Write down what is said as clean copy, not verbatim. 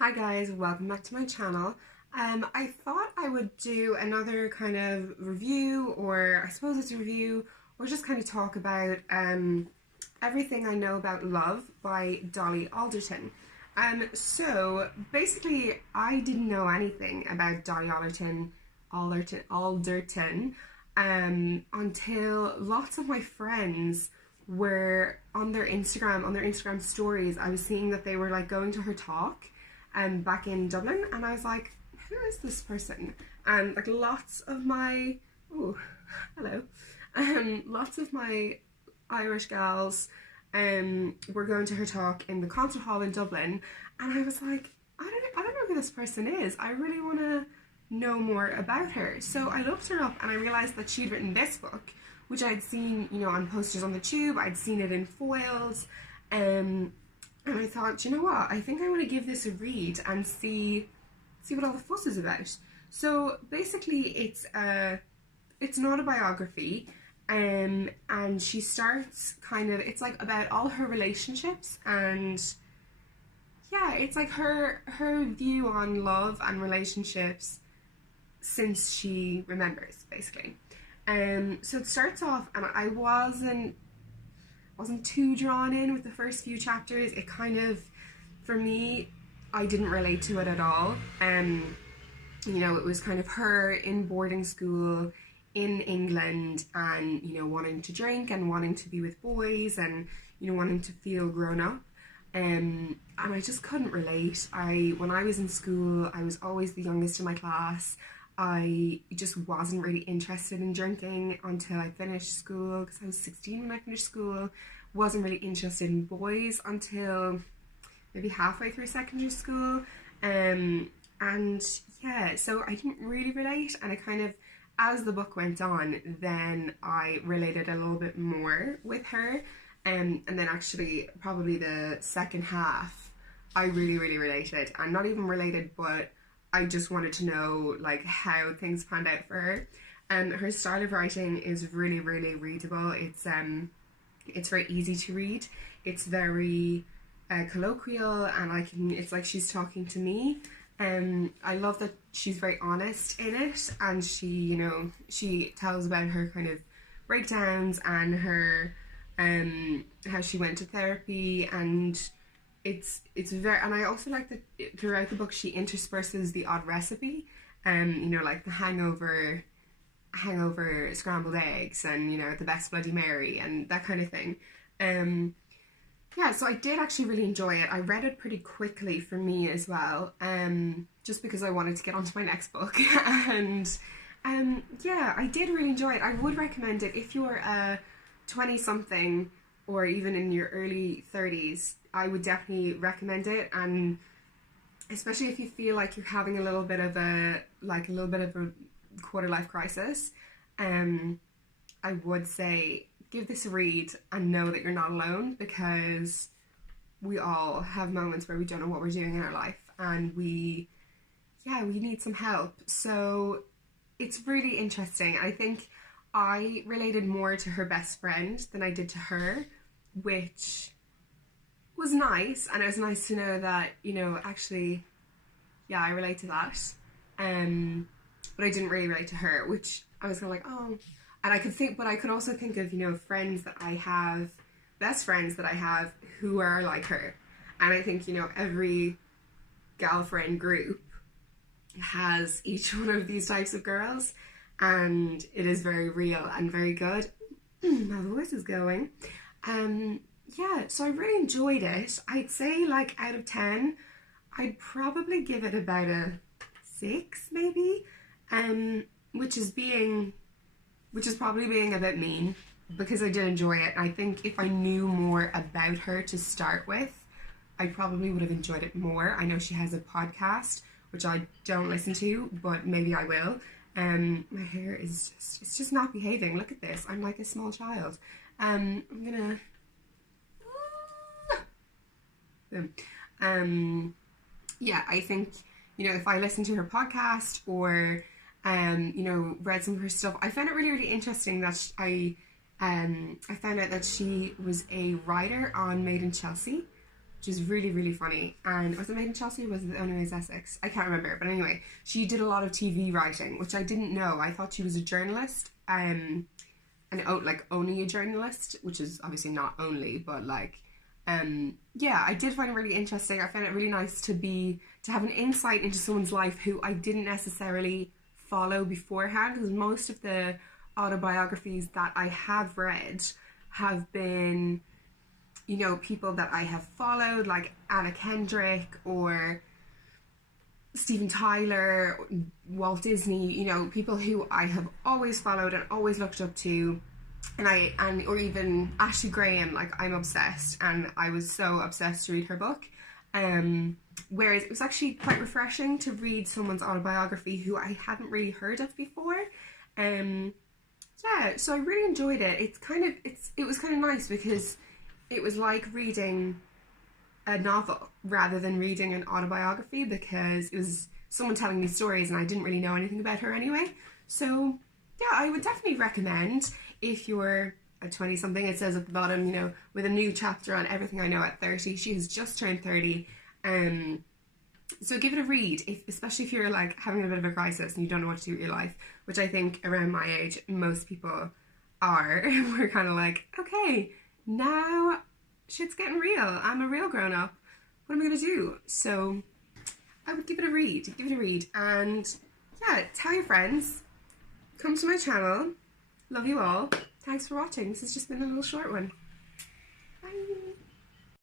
Hi guys, welcome back to my channel. I thought I would do another kind of review, or I suppose it's a review, or just kind of talk about Everything I Know About Love by Dolly Alderton. So basically I didn't know anything about Dolly Alderton until lots of my friends were on their Instagram stories. I was seeing that they were like going to her talk back in Dublin, and I was like, who is this person? And like lots of my lots of my Irish gals were going to her talk in the concert hall in Dublin, and I was like, I don't know who this person is. I really want to know more about her. So I looked her up and I realized that she'd written this book, which I'd seen, on posters on the tube. I'd seen it in foils, and I thought, you know what, I think I want to give this a read and see what all the fuss is about. So basically it's an autobiography, and she starts it's like about all her relationships, and yeah, it's like her view on love and relationships since she remembers, basically. So it starts off, and I wasn't too drawn in with the first few chapters. It kind of, for me, I didn't relate to it at all. It was kind of her in boarding school in England, and wanting to drink and wanting to be with boys, and wanting to feel grown up. And I just couldn't relate. When I was in school, I was always the youngest in my class. I just wasn't really interested in drinking until I finished school, because I was 16 when I finished school. Wasn't really interested in boys until maybe halfway through secondary school. And yeah, so I didn't really relate, and I kind of, as the book went on, then I related a little bit more with her. And then actually, probably the second half, I really, really related. And not even related, but I just wanted to know like how things panned out for her. And her style of writing is really, really readable. It's very easy to read. It's very colloquial, and it's like she's talking to me. I love that she's very honest in it, and she tells about her kind of breakdowns and her how she went to therapy, and it's very, and I also like that throughout the book she intersperses the odd recipe, like the hangover scrambled eggs, and the best Bloody Mary and that kind of thing. Yeah, so I did actually really enjoy it. I read it pretty quickly for me as well, just because I wanted to get onto my next book. And yeah, I did really enjoy it. I would recommend it if you're a 20-something or even in your early 30s. I would definitely recommend it, and especially if you feel like you're having a little bit of a quarter life crisis. I would say give this a read and know that you're not alone, because we all have moments where we don't know what we're doing in our life, and we need some help. So it's really interesting. I think I related more to her best friend than I did to her, which was nice, and it was nice to know that, actually, yeah, I relate to that. But I didn't really relate to her, which I was kind of like, oh. And I could also think of, friends that I have, best friends that I have who are like her. And I think, every gal friend group has each one of these types of girls, and it is very real and very good. My voice is going. Yeah, so I really enjoyed it. I'd say, like, out of 10, I'd probably give it about a 6, maybe. Which is probably being a bit mean, because I did enjoy it. I think if I knew more about her to start with, I probably would have enjoyed it more. I know she has a podcast, which I don't listen to, but maybe I will. My hair is just not behaving. Look at this. I'm like a small child. I'm gonna... Yeah, I think, if I listen to her podcast or read some of her stuff, I found it really, really interesting that I found out that she was a writer on Made in Chelsea, which is really, really funny. And was it Made in Chelsea or was it The Only Way is Essex? I can't remember. But anyway, she did a lot of TV writing, which I didn't know. I thought she was a journalist, and like only a journalist, which is obviously not only, but like, yeah, I did find it really interesting. I found it really nice to have an insight into someone's life who I didn't necessarily follow beforehand, because most of the autobiographies that I have read have been, you know, people that I have followed, like Anna Kendrick or Steven Tyler, Walt Disney, you know, people who I have always followed and always looked up to, or even Ashley Graham. Like, I'm obsessed, and I was so obsessed to read her book. Whereas it was actually quite refreshing to read someone's autobiography who I hadn't really heard of before. Yeah, so I really enjoyed it. It was kind of nice because it was like reading a novel rather than reading an autobiography, because it was someone telling me stories and I didn't really know anything about her anyway. So yeah, I would definitely recommend, if you're a 20-something, it says at the bottom, you know, with a new chapter on Everything I Know at 30. She has just turned 30. So give it a read, especially if you're like having a bit of a crisis and you don't know what to do with your life, which I think around my age most people are. We're kind of like, okay, now shit's getting real. I'm a real grown up. What am I gonna do? So I would give it a read. And yeah, tell your friends. Come to my channel. Love you all. Thanks for watching. This has just been a little short one. Bye.